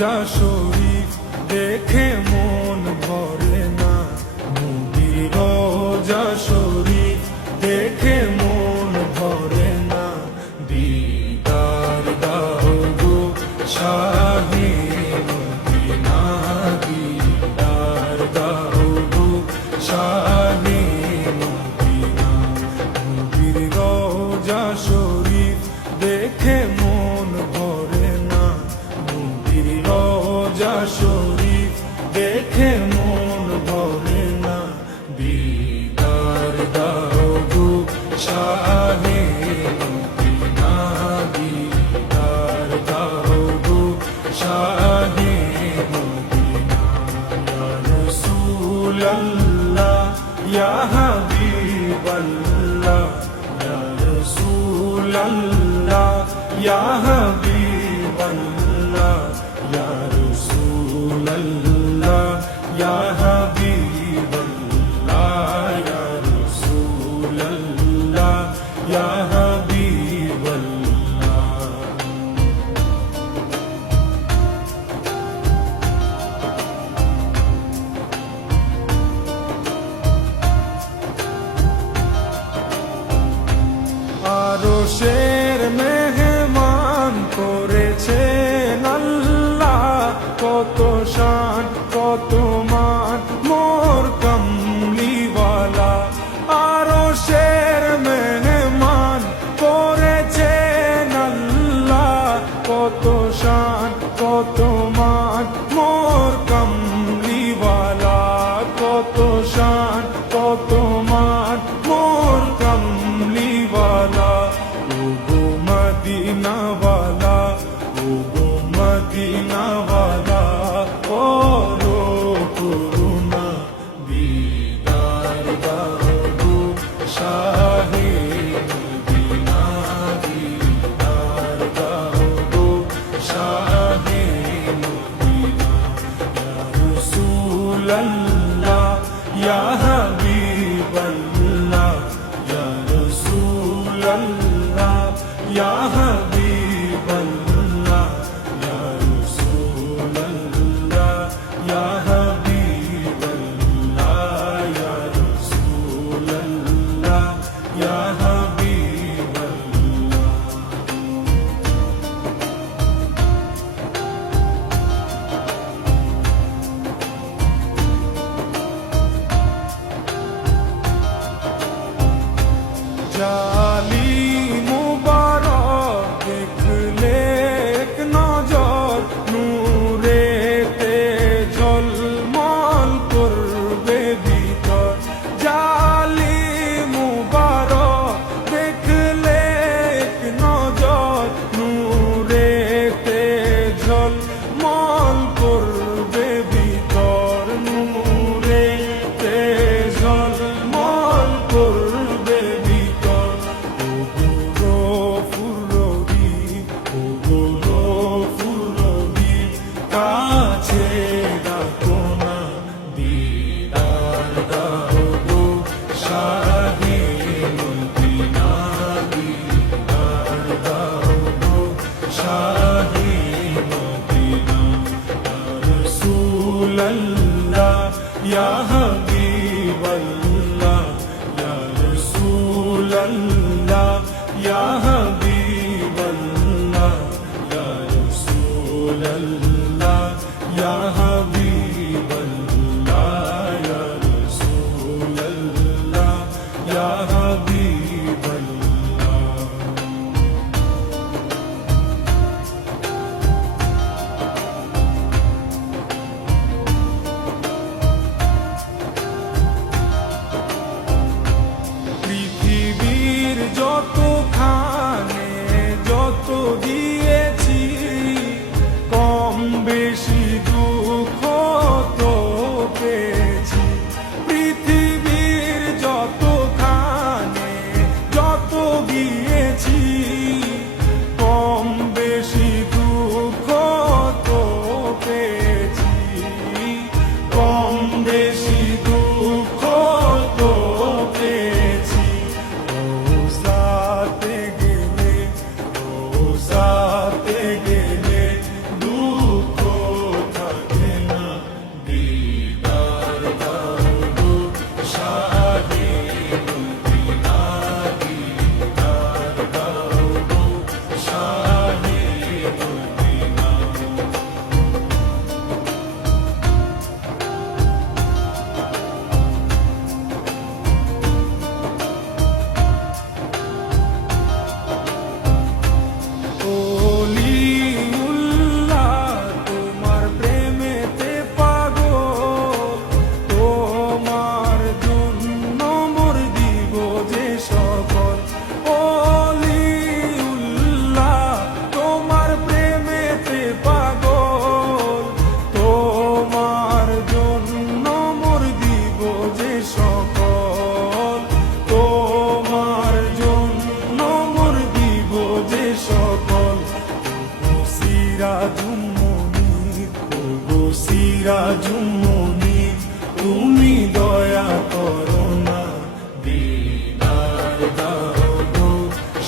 রোজা শরীফ দেখে মন ভরে না, নবীর রোজা শরীফ দেখে মন ভরে না। দিদার দাও গো শাহে মদিনা, দিদার দাও গো শাহে মদিনা। নবীর রোজা শরীফ দেখে মন ভরে না, নবীর রোজা শরীফ দেখে মন ভরে না। দিদার দাও গো শাহে মদিনা, দিদার দাও গো শাহে মদিনা। ইয়া রাসূলাল্লাহ ইয়া হাবিবাল্লাহ, ইয়া রাসূলাল্লাহ ইয়া হাবিবাল্লাহ, ইয়া রাসূলাল্লাহ ইয়া হাবিবাল্লাহ, ইয়া রাসূলাল্লাহ ইয়া হাবিবাল্লাহ। আরশের মেহমান করেছেন আল্লাহ, কত শান কত মান মোর কামলিওয়ালা। আরশের মেহমান করেছেন আল্লাহ, কত শান কত মান মোর কামলিওয়ালা, কত শান কত মান মোর কামলিওয়ালা। ও গো মদিনাওয়ালা, ও গো মদিনাওয়ালা, করো করুণা। দিদার দাও গো শাহে মদিনা, দিদার দাও গো শাহে মদিনা। ইয়া রাসূলাল্লাহ ইয়া হাবিবাল্লাহ, ইয়া রাসূলাল্লাহ ইয়া হাবিবাল্লাহ, ইয়া রাসূলাল্লাহ ইয়া হাবিবাল্লাহ, ইয়া রাসূলাল্লাহ ইয়া হাবিবাল্লাহ। জালিম মুবারক দেখলে এক নজর, নূরেতে ঝলমল করবে ভিতর। জালিম মুবারক দেখলে এক নজর, নূরেতে ঝলমল করবে ভিতর, নূরেতে ঝলমল করবে ভিতর। ও গো গফুর রহিম, ও গো গফুর রহিম, কাছে ডাকো না। দিদার দাও গো শাহে মদিনা, দিদার দাও গো শাহে মদিনা। ইয়া রাসূলাল্লাহ ইয়া হাবিবাল্লাহ, ইয়া রাসূলাল্লাহ ইয়া হাবিবাল্লাহ, ইয়া রাসূলাল্লাহ ইয়া হাবিবাল্লাহ, ইয়া রাসূলাল্লাহ ইয়া হাবিবাল্লাহ। পৃথিবীর যতখানে যত দিয়েছি, কম বেশি দুঃখ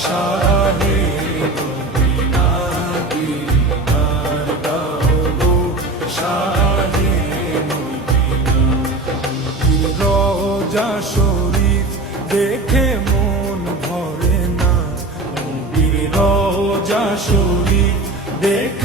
শাহে মদিনা দিদার দাও গো শাহে মদিনা রওজা শরীফ দেখে মন ভরে না নবীর রওজা শরীফ দেখে